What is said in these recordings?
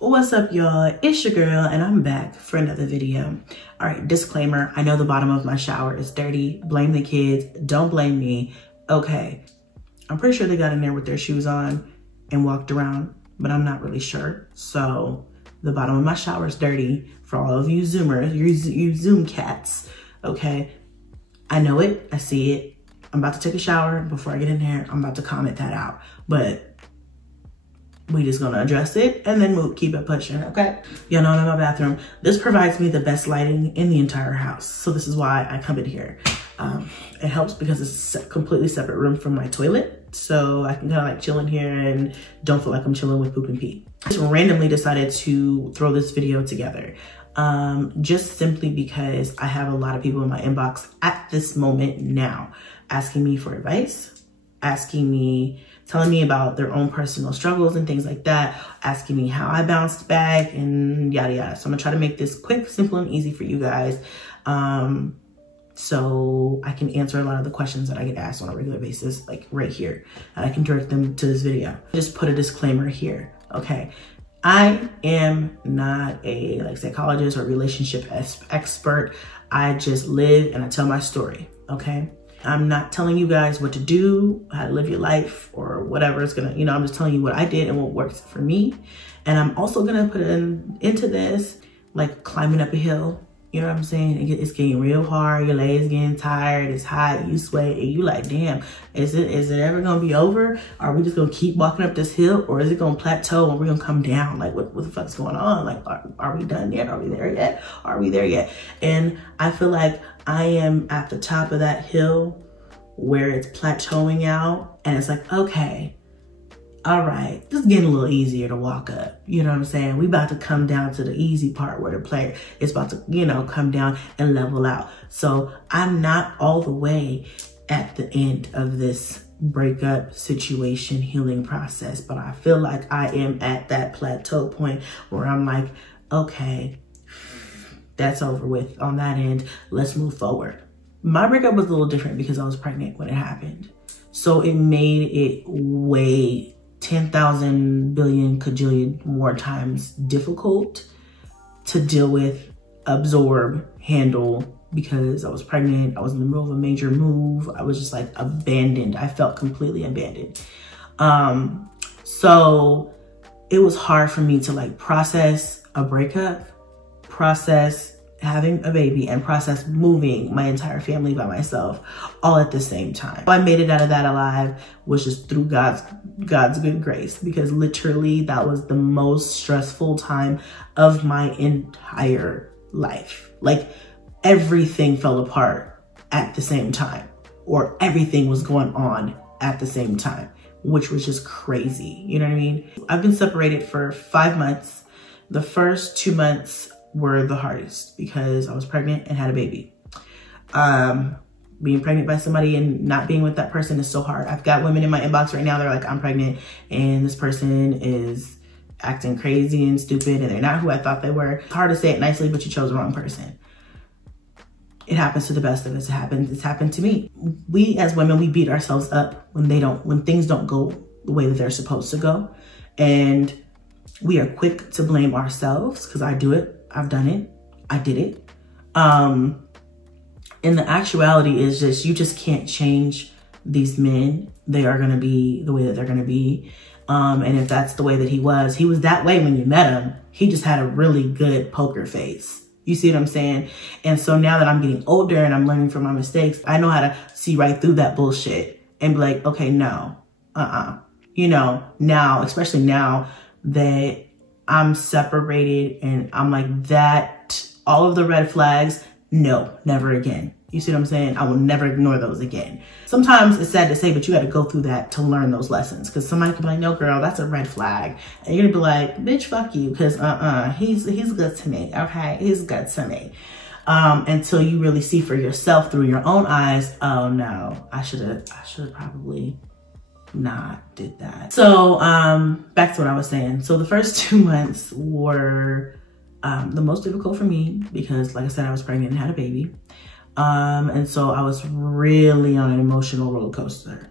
What's up, y'all? It's your girl and I'm back for another video. All right, disclaimer, I know the bottom of my shower is dirty. Blame the kids, don't blame me. Okay, I'm pretty sure they got in there with their shoes on and walked around, but I'm not really sure. So the bottom of my shower is dirty for all of you Zoomers, you Zoom cats, okay? I know it, I see it. I'm about to take a shower. Before I get in there, I'm about to comment that out. But we just gonna address it and then keep it pushing, okay? Y'all know I'm in my bathroom. This provides me the best lighting in the entire house. So this is why I come in here. It helps because it's a completely separate room from my toilet. So I can kind of like chill in here and don't feel like I'm chilling with Poop and Pete. I just randomly decided to throw this video together. Just simply because I have a lot of people in my inbox at this moment now asking me for advice, telling me about their own personal struggles and things like that, asking me how I bounced back and yada yada. So I'm gonna try to make this quick, simple, and easy for you guys, so I can answer a lot of the questions that I get asked on a regular basis, like right here, and I can direct them to this video. Just put a disclaimer here, okay? I am not a psychologist or relationship expert. I just live and I tell my story, okay? I'm not telling you guys what to do, how to live your life or whatever it's gonna, I'm just telling you what I did and what works for me. And I'm also gonna put into this, like climbing up a hill. You know what I'm saying? It's getting real hard. Your legs getting tired. It's hot. You sweat. And you like, damn, is it ever gonna be over? Are we just gonna keep walking up this hill, or is it gonna plateau and we're gonna come down? Like, what the fuck's going on? Like, are we done yet? Are we there yet? Are we there yet? And I feel like I am at the top of that hill where it's plateauing out, and it's like, okay, all right, this is getting a little easier to walk up. You know what I'm saying? We about to come down to the easy part where the player is about to, come down and level out. So I'm not all the way at the end of this breakup situation healing process, but I feel like I am at that plateau point where I'm like, okay, that's over with on that end. Let's move forward. My breakup was a little different because I was pregnant when it happened. So it made it way 10,000 billion kajillion more times difficult to deal with, absorb, handle, because I was pregnant. I was in the middle of a major move. I was just like abandoned. I felt completely abandoned. So it was hard for me to like process a breakup, process having a baby, and process moving my entire family by myself all at the same time. I made it out of that alive was just through God's good grace, because literally that was the most stressful time of my entire life. Like everything fell apart at the same time, or everything was going on at the same time, which was just crazy. You know what I mean? I've been separated for 5 months. The first 2 months were the hardest because I was pregnant and had a baby. Being pregnant by somebody and not being with that person is so hard. I've got women in my inbox right now, they're like, I'm pregnant and this person is acting crazy and stupid and they're not who I thought they were. It's hard to say it nicely, but you chose the wrong person. It happens to the best of us. It's happened to me. We as women, we beat ourselves up when things don't go the way that they're supposed to go. And we are quick to blame ourselves, because I do it. I've done it. I did it. And the actuality is just, you just can't change these men. They are going to be the way that they're going to be. And if that's the way that he was that way when you met him. He just had a really good poker face. You see what I'm saying? And so now that I'm getting older and I'm learning from my mistakes, I know how to see right through that bullshit and be like, okay, no, now, especially now that I'm separated and I'm like that, all of the red flags, no, never again. You see what I'm saying? I will never ignore those again. Sometimes it's sad to say, but you got to go through that to learn those lessons, because somebody can be like, no girl, that's a red flag. And you're gonna be like, bitch, fuck you, because he's good to me, okay? He's good to me. Until you really see for yourself through your own eyes, oh no, I should have probably not did that. So back to what I was saying. So the first 2 months were the most difficult for me because, like I said, I was pregnant and had a baby. And so I was really on an emotional roller coaster,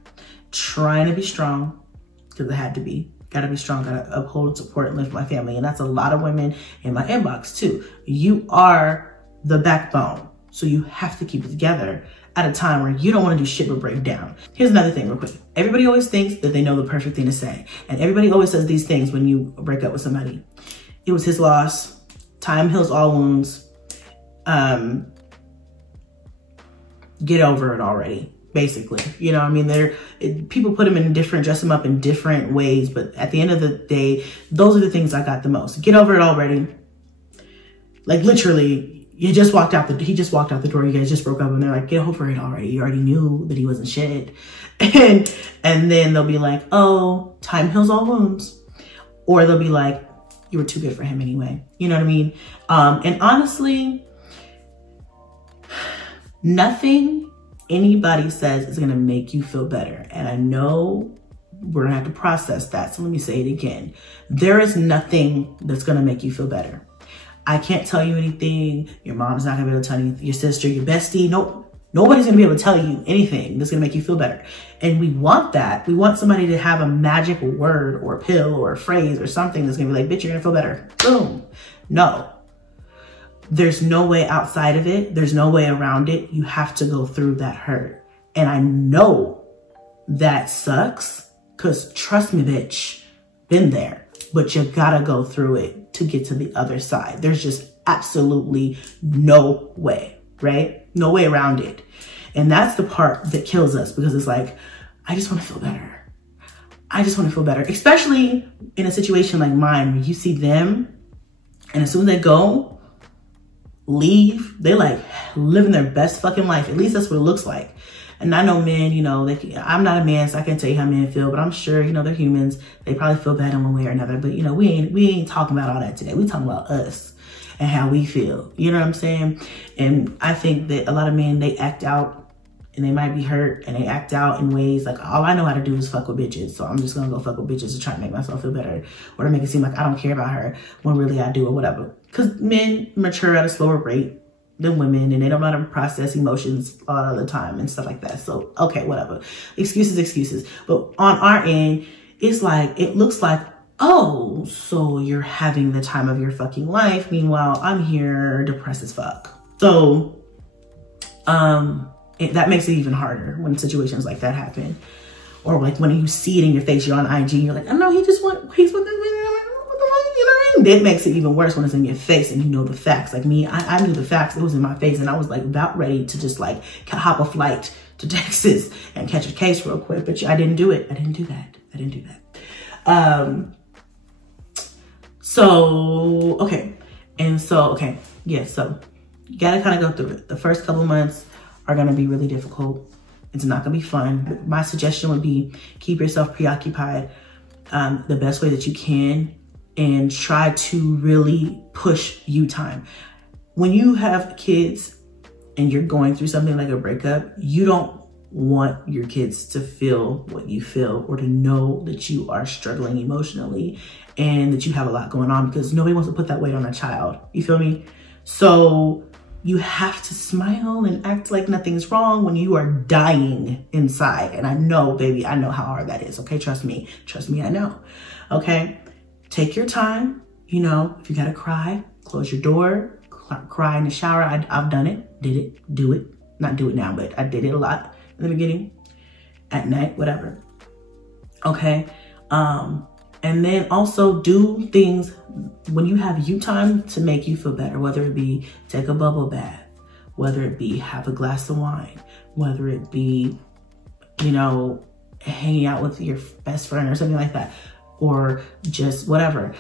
trying to be strong because I had to be, Gotta be strong, gotta uphold and support and lift my family. And that's a lot of women in my inbox too. You are the backbone. So you have to keep it together at a time where you don't want to do shit but break down. Here's another thing real quick. Everybody always thinks that they know the perfect thing to say. And everybody always says these things when you break up with somebody. It was his loss. Time heals all wounds. Get over it already, basically. You know what I mean? People put them in different, dress them up in different ways. But at the end of the day, those are the things I got the most. Get over it already. Like literally, he just walked out the door. You guys just broke up and they're like, get over it already. You already knew that he wasn't shit. And then they'll be like, oh, time heals all wounds. Or they'll be like, you were too good for him anyway. You know what I mean? And honestly, nothing anybody says is gonna make you feel better. And I know we're gonna have to process that. So let me say it again. There is nothing that's gonna make you feel better. I can't tell you anything. Your mom's not gonna be able to tell you, your sister, your bestie. Nope. Nobody's gonna be able to tell you anything that's gonna make you feel better. And we want that. We want somebody to have a magic word or a pill or a phrase or something that's gonna be like, bitch, you're gonna feel better. Boom. No. There's no way outside of it. There's no way around it. You have to go through that hurt. And I know that sucks because trust me, bitch, been there. But you gotta go through it to get to the other side. There's just absolutely no way, right? No way around it. And that's the part that kills us because it's like, I just want to feel better. I just want to feel better, especially in a situation like mine where you see them and as soon as they go, leave, they like living their best fucking life. At least that's what it looks like. And I know men, you know, I'm not a man, so I can't tell you how men feel, but I'm sure, you know, they're humans. They probably feel bad in one way or another. But, you know, we ain't talking about all that today. We talking about us and how we feel. You know what I'm saying? And I think that a lot of men, they act out and they might be hurt and they act out in ways like, all I know how to do is fuck with bitches. So I'm just going to go fuck with bitches to try to make myself feel better or to make it seem like I don't care about her when really I do or whatever. Because men mature at a slower rate than women and they don't know how to process emotions a lot of the time and stuff like that. So, okay, whatever. Excuses. But on our end, it's like, it looks like, oh, so you're having the time of your fucking life. Meanwhile, I'm here depressed as fuck. So, that makes it even harder when situations like that happen. Or like when you see it in your face, you're on IG, you're like, oh no, he's with this, what the fuck, you know what I mean? That makes it even worse when it's in your face and you know the facts. Like me, I knew the facts, it was in my face and I was like about ready to just like hop a flight to Texas and catch a case real quick, but I didn't do it. I didn't do that. So, okay. And so, okay. Yeah, so you gotta kind of go through it. The first couple months are gonna be really difficult. It's not gonna be fun. My suggestion would be keep yourself preoccupied the best way that you can and try to really push you time. When you have kids and you're going through something like a breakup, you don't want your kids to feel what you feel or to know that you are struggling emotionally and that you have a lot going on because nobody wants to put that weight on a child. You feel me? So you have to smile and act like nothing's wrong when you are dying inside. And I know, baby, I know how hard that is. Okay, trust me, I know. Okay, take your time. You know, if you gotta cry, close your door, cry in the shower. I've done it, did it, do it. Not do it now, but I did it a lot in the beginning, at night, whatever. Okay, and then also do things when you have you time to make you feel better, whether it be take a bubble bath, whether it be have a glass of wine, whether it be, you know, hanging out with your best friend or something like that, or just whatever.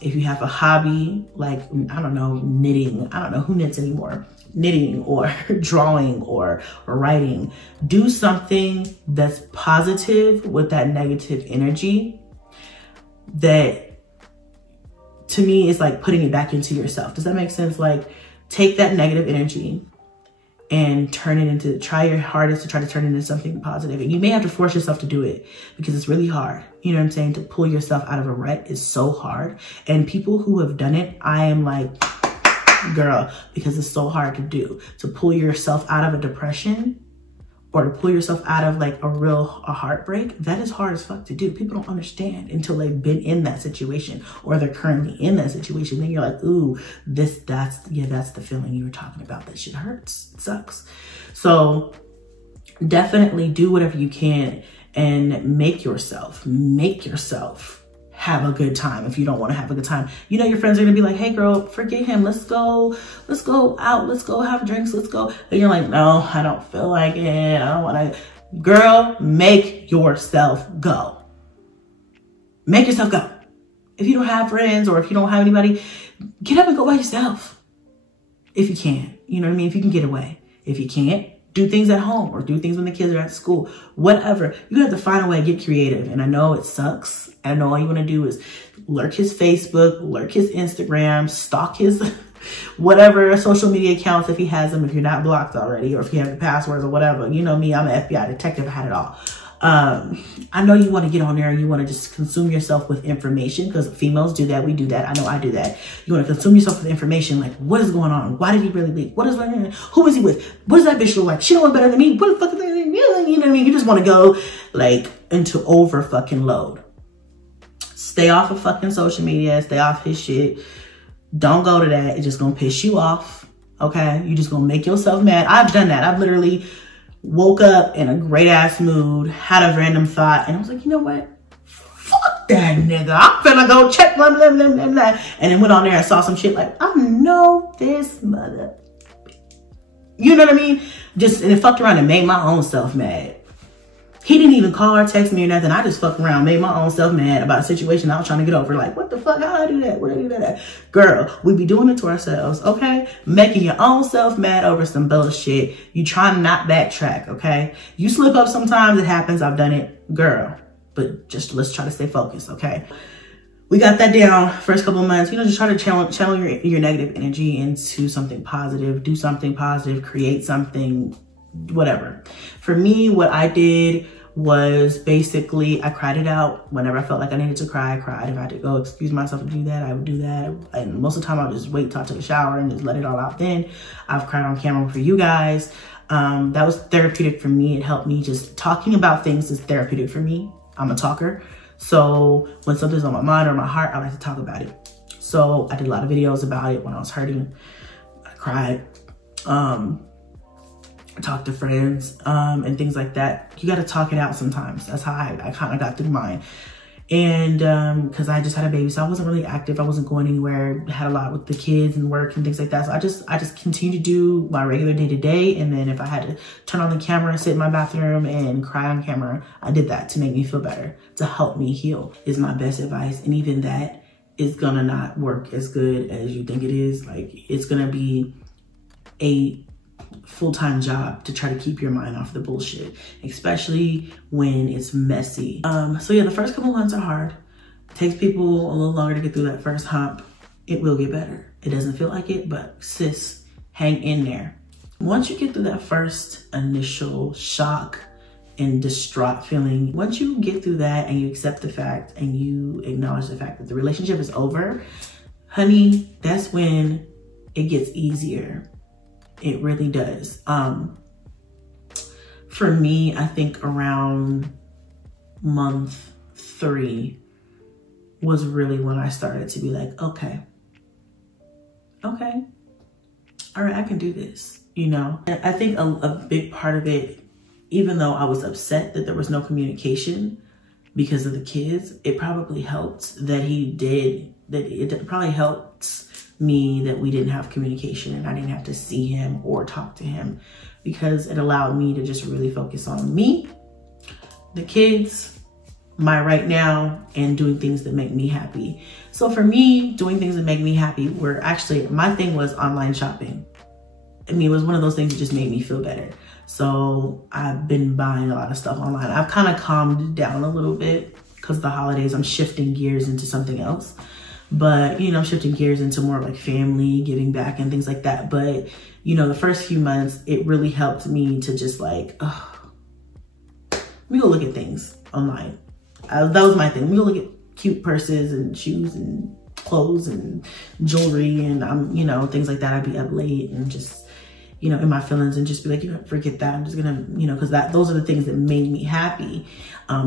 If you have a hobby, like, I don't know, knitting, I don't know who knits anymore, knitting or drawing or writing, do something that's positive with that negative energy that to me is like putting it back into yourself. Does that make sense? Like take that negative energy and turn it into, try your hardest to try to turn it into something positive. And you may have to force yourself to do it because it's really hard. You know what I'm saying? To pull yourself out of a rut is so hard. And people who have done it, I am like, girl, because it's so hard to do. To pull yourself out of a depression or to pull yourself out of like a heartbreak, that is hard as fuck to do. People don't understand until they've been in that situation or they're currently in that situation. Then you're like, ooh, that's the feeling you were talking about. That shit hurts. It sucks. So definitely do whatever you can and make yourself have a good time. If you don't want to have a good time, you know, your friends are gonna be like, hey girl, forget him. Let's go out. Let's go have drinks. Let's go. And you're like, no, I don't feel like it. I don't want to. Girl, make yourself go. Make yourself go. If you don't have friends or if you don't have anybody, get up and go by yourself. If you can, you know what I mean? If you can get away. If you can't, do things at home or do things when the kids are at school, whatever. You have to find a way to get creative. And I know it sucks. I know all you want to do is lurk his Facebook, lurk his Instagram, stalk his whatever social media accounts if he has them, if you're not blocked already, or if you have the passwords or whatever. You know me, I'm an FBI detective. I had it all. I know you want to get on there and you want to just consume yourself with information, because females do that. We do that. I know I do that. You want to consume yourself with information. Like, what is going on? Why did he really leave? Who is he with? What does that bitch look like? She don't look better than me. What the fuck is that? You know what I mean? You just want to go like into over fucking load. Stay off of fucking social media. Stay off his shit. Don't go to that. It's just going to piss you off. Okay. You just going to make yourself mad. I've done that. I've literally woke up in a great ass mood, had a random thought, and I was like, you know what? Fuck that nigga. I'm finna go check blah, blah, blah, blah, blah. And then went on there and saw some shit like, I know this mother. You know what I mean? Just, and it fucked around and made my own self mad. He didn't even call or text me or nothing. I just fucked around, made my own self mad about a situation I was trying to get over. Like, what the fuck? How I do that? Where do I do that? Girl, we be doing it to ourselves, okay? Making your own self mad over some bullshit. You try to not backtrack, okay? You slip up sometimes. It happens. I've done it, girl. But just let's try to stay focused, okay? We got that down first couple of months. You know, just try to channel your negative energy into something positive. Do something positive. Create something, whatever. For me, what I did was basically I cried it out. Whenever I felt like I needed to cry, I cried. If I had to go excuse myself to do that, I would do that. And most of the time I'll just wait till I take a shower and just let it all out then. I've cried on camera for you guys. That was therapeutic for me. It helped me. Just talking about things is therapeutic for me. I'm a talker. So when something's on my mind or my heart, I like to talk about it. So I did a lot of videos about it when I was hurting. I cried. Talk to friends and things like that. You got to talk it out sometimes. That's how I kind of got through mine. And because I just had a baby, so I wasn't really active. I wasn't going anywhere. Had a lot with the kids and work and things like that. So I just continued to do my regular day to day. And then if I had to turn on the camera and sit in my bathroom and cry on camera, I did that to make me feel better, to help me heal is my best advice. And even that is gonna not work as good as you think it is. Like, it's gonna be a full-time job to try to keep your mind off the bullshit, especially when it's messy. So yeah, the first couple months are hard. It takes people a little longer to get through that first hump. It will get better. It doesn't feel like it, but sis, hang in there. Once you get through that first initial shock and distraught feeling, once you get through that and you accept the fact and you acknowledge the fact that the relationship is over, honey, that's when it gets easier. It really does. For me, I think around month 3 was really when I started to be like, okay, all right, I can do this, you know? And I think a big part of it, even though I was upset that there was no communication because of the kids, it probably helped that it probably helped me that we didn't have communication and I didn't have to see him or talk to him, because it allowed me to just really focus on me, the kids, my right now, and doing things that make me happy. So for me, doing things that make me happy were actually, my thing was online shopping. I mean, it was one of those things that just made me feel better. So I've been buying a lot of stuff online. I've kind of calmed down a little bit because of the holidays. I'm shifting gears into something else. But, you know, shifting gears into more like family, giving back and things like that. But, you know, the first few months, it really helped me to just like, let me go look at things online. That was my thing. Let me go look at cute purses and shoes and clothes and jewelry and, you know, things like that. I'd be up late and just you know, in my feelings and just be like, you know, forget that. I'm just gonna, you know, because those are the things that made me happy.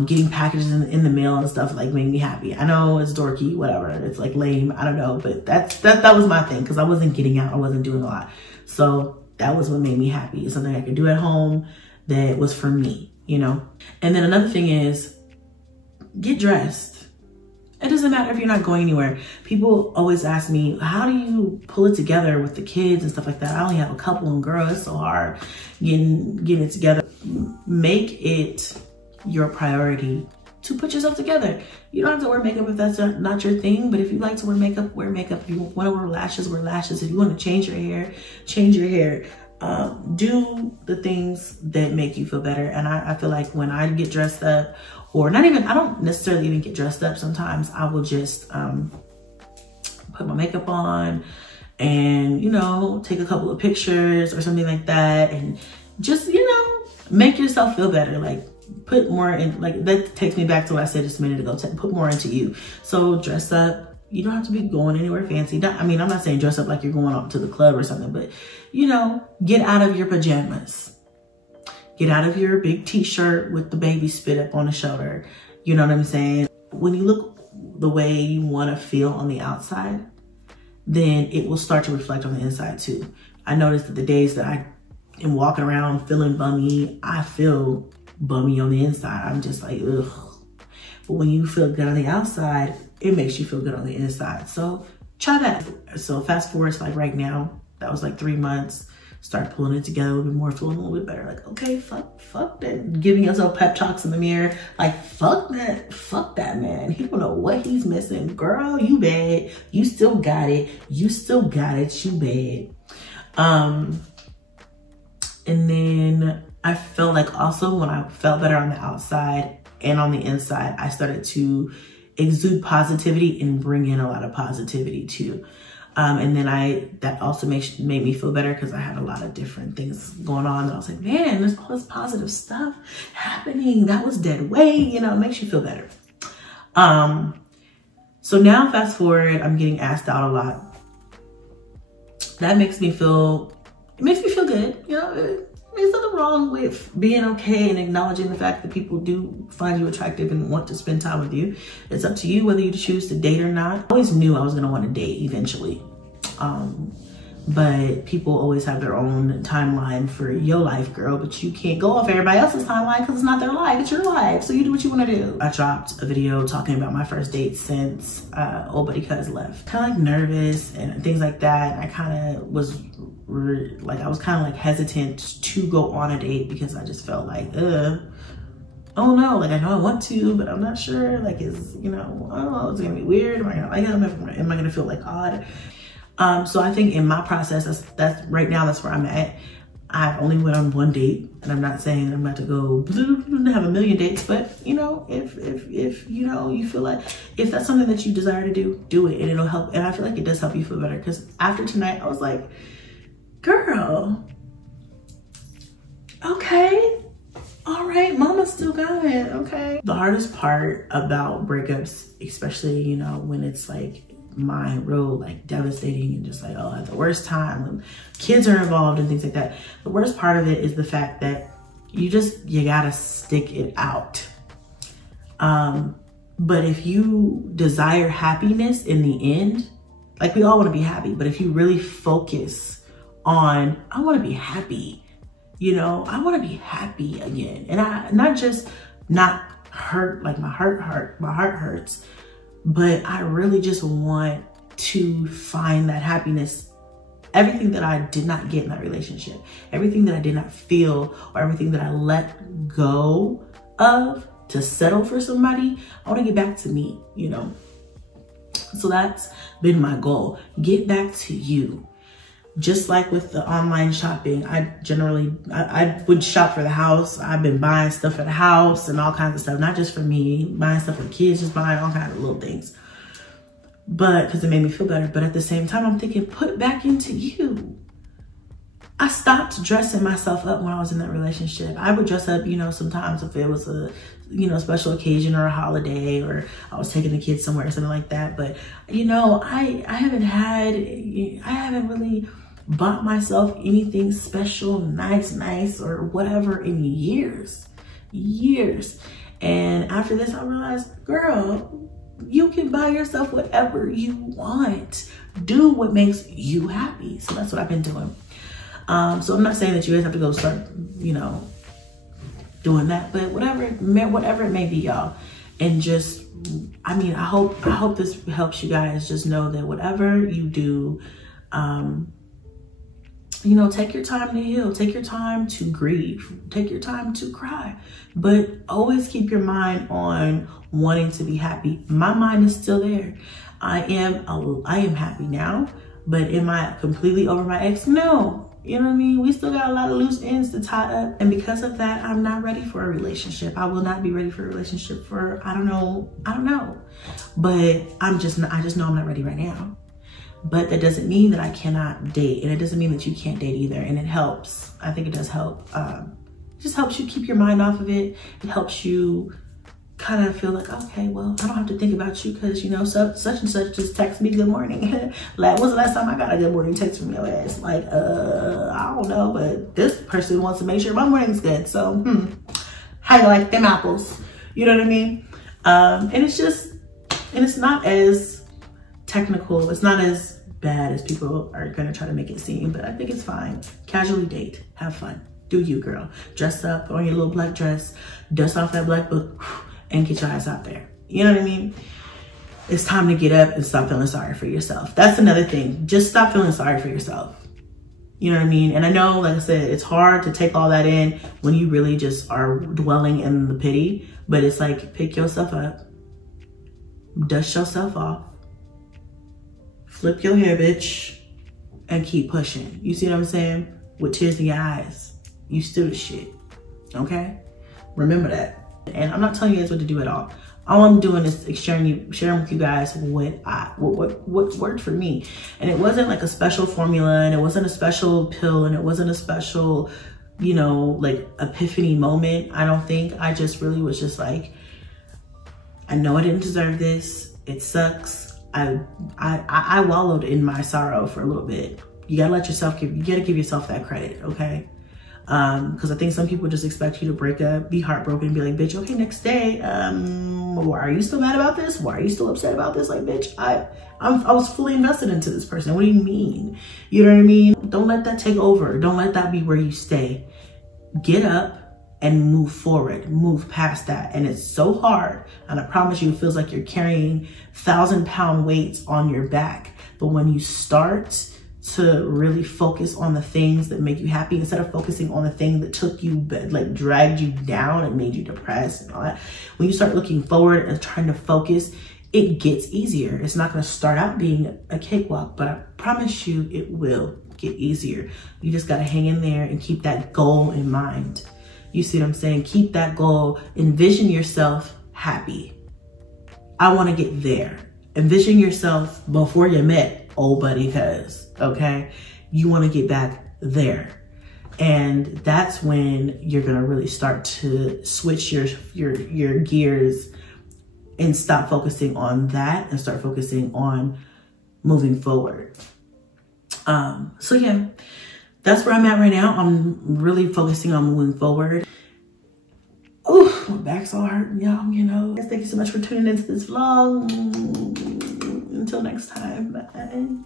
Getting packages in the mail and stuff like made me happy. I know it's dorky, whatever. It's like lame, I don't know, but that was my thing because I wasn't getting out, I wasn't doing a lot. So that was what made me happy. It's something I could do at home that was for me, you know? And then another thing is get dressed. It doesn't matter if you're not going anywhere. People always ask me, how do you pull it together with the kids and stuff like that? I only have a couple, and girl, it's so hard getting it together. Make it your priority to put yourself together. You don't have to wear makeup if that's not your thing, but if you like to wear makeup, wear makeup. If you want to wear lashes, wear lashes. If you want to change your hair, change your hair. Do the things that make you feel better. And I feel like when I get dressed up, or not even, I don't necessarily even get dressed up. Sometimes I will just put my makeup on and, you know, take a couple of pictures or something like that. And just, you know, make yourself feel better. Like put more in, like that takes me back to what I said just a minute ago, put more into you. So dress up. You don't have to be going anywhere fancy. I mean, I'm not saying dress up like you're going up to the club or something, but, you know, get out of your pajamas. Get out of your big t-shirt with the baby spit up on the shoulder. You know what I'm saying? When you look the way you want to feel on the outside, then it will start to reflect on the inside too. I noticed that the days that I am walking around feeling bummy, I feel bummy on the inside. I'm just like, ugh. But when you feel good on the outside, it makes you feel good on the inside. So try that. So fast forward to like right now, that was like 3 months. Start pulling it together a little bit more, feeling a little bit better. Like, okay, fuck that. Giving yourself pep talks in the mirror. Like, fuck that man. He don't know what he's missing. Girl, you bad. You still got it. You still got it. You bad. And then I felt like also when I felt better on the outside and on the inside, I started to exude positivity and bring in a lot of positivity too. And then that also made me feel better because I had a lot of different things going on. And I was like, man, there's all this positive stuff happening. That was dead weight, you know, it makes you feel better. So now fast forward, I'm getting asked out a lot. That makes me feel good. You know, there's nothing wrong with being okay and acknowledging the fact that people do find you attractive and want to spend time with you. It's up to you whether you choose to date or not. I always knew I was gonna want to date eventually. But people always have their own timeline for your life, girl, but you can't go off everybody else's timeline because it's not their life, it's your life. So you do what you want to do. I dropped a video talking about my first date since old buddy cuz left. Kind of like nervous and things like that. I kind of was I was kind of like hesitant to go on a date because I just felt like, oh no, like I know I want to, but I'm not sure. Like, is, you know, oh, it's gonna be weird. Am I gonna like him? Am I gonna feel like odd? So I think in my process, that's right now, that's where I'm at. I've only went on one date, and I'm not saying I'm about to go have a million dates, but you know, if you know, you feel like, if that's something that you desire to do it, and it'll help. And I feel like it does help you feel better, because after tonight, I was like, girl, okay, all right, mama still got it, okay. The hardest part about breakups, especially, you know, when it's like real like devastating and just like, oh, at the worst time when kids are involved and things like that, the worst part of it is the fact that you gotta stick it out. But if you desire happiness in the end, like, we all want to be happy, but if you really focus on, I want to be happy, you know, I want to be happy again, and I not hurt, like my heart hurts, but I really just want to find that happiness. Everything that I did not get in that relationship, everything that I did not feel, or everything that I let go of to settle for somebody, I want to get back to me, you know? So that's been my goal. Get back to you. Just like with the online shopping, I would shop for the house. I've been buying stuff for the house and all kinds of stuff, not just for me, buying stuff for the kids, just buying all kinds of little things. But because it made me feel better. But at the same time, I'm thinking, put back into you. I stopped dressing myself up when I was in that relationship. I would dress up, you know, sometimes if it was a, you know, special occasion or a holiday, or I was taking the kids somewhere or something like that. But, you know, I haven't really bought myself anything special, nice, or whatever in years. And after this, I realized, girl, you can buy yourself whatever you want. Do what makes you happy. So that's what I've been doing. So I'm not saying that you guys have to go start, you know, doing that, but whatever it may be, y'all. And just, I mean, I hope this helps you guys just know that whatever you do, you know, take your time to heal, take your time to grieve, take your time to cry, but always keep your mind on wanting to be happy. My mind is still there. I am happy now, but am I completely over my ex? No. You know what I mean? We still got a lot of loose ends to tie up. And because of that, I'm not ready for a relationship. I will not be ready for a relationship for, I don't know. But I just know I'm not ready right now. But that doesn't mean that I cannot date. And it doesn't mean that you can't date either. And it helps. I think it does help. It just helps you keep your mind off of it. It helps you kind of feel like, okay, well, I don't have to think about you because, you know, such and such just text me good morning. When was the last time I got a good morning text from your ass? Like, I don't know, but this person wants to make sure my morning's good. So, how you like them apples? You know what I mean? And it's not as technical. It's not as bad as people are gonna try to make it seem, but I think it's fine. Casually date, have fun. Do you, girl. Dress up, put on your little black dress, dust off that black book, and get your ass out there. You know what I mean? It's time to get up and stop feeling sorry for yourself. That's another thing. Just stop feeling sorry for yourself. You know what I mean? And I know, like I said, it's hard to take all that in when you really just are dwelling in the pity, but it's like, pick yourself up, dust yourself off, flip your hair, bitch, and keep pushing. You see what I'm saying? With tears in your eyes. You still the shit, okay? Remember that. And I'm not telling you guys what to do at all. All I'm doing is sharing with you guys what worked for me. And it wasn't like a special formula, and it wasn't a special pill, and it wasn't a special, you know, like epiphany moment. I don't think. I just really was just like, I know I didn't deserve this. It sucks. I wallowed in my sorrow for a little bit. You gotta give yourself that credit, okay? Because I think some people just expect you to break up, be heartbroken, and be like, bitch, okay, next day, why are you still mad about this? Why are you still upset about this? Like, bitch, I was fully invested into this person. What do you mean? You know what I mean? Don't let that take over. Don't let that be where you stay. Get up and move forward, move past that. And it's so hard. And I promise you, it feels like you're carrying 1,000-pound weights on your back. But when you start to really focus on the things that make you happy instead of focusing on the thing that took you, like dragged you down and made you depressed and all that. When you start looking forward and trying to focus, it gets easier. It's not going to start out being a cakewalk, but I promise you it will get easier. You just got to hang in there and keep that goal in mind. You see what I'm saying? Keep that goal. Envision yourself happy. I want to get there. Envision yourself before you met old buddy cuz, okay? You want to get back there. And that's when you're going to really start to switch your gears and stop focusing on that and start focusing on moving forward. So yeah, that's where I'm at right now. I'm really focusing on moving forward. Oh, my back's all hurting, y'all, you know. Thank you so much for tuning into this vlog. Until next time, bye.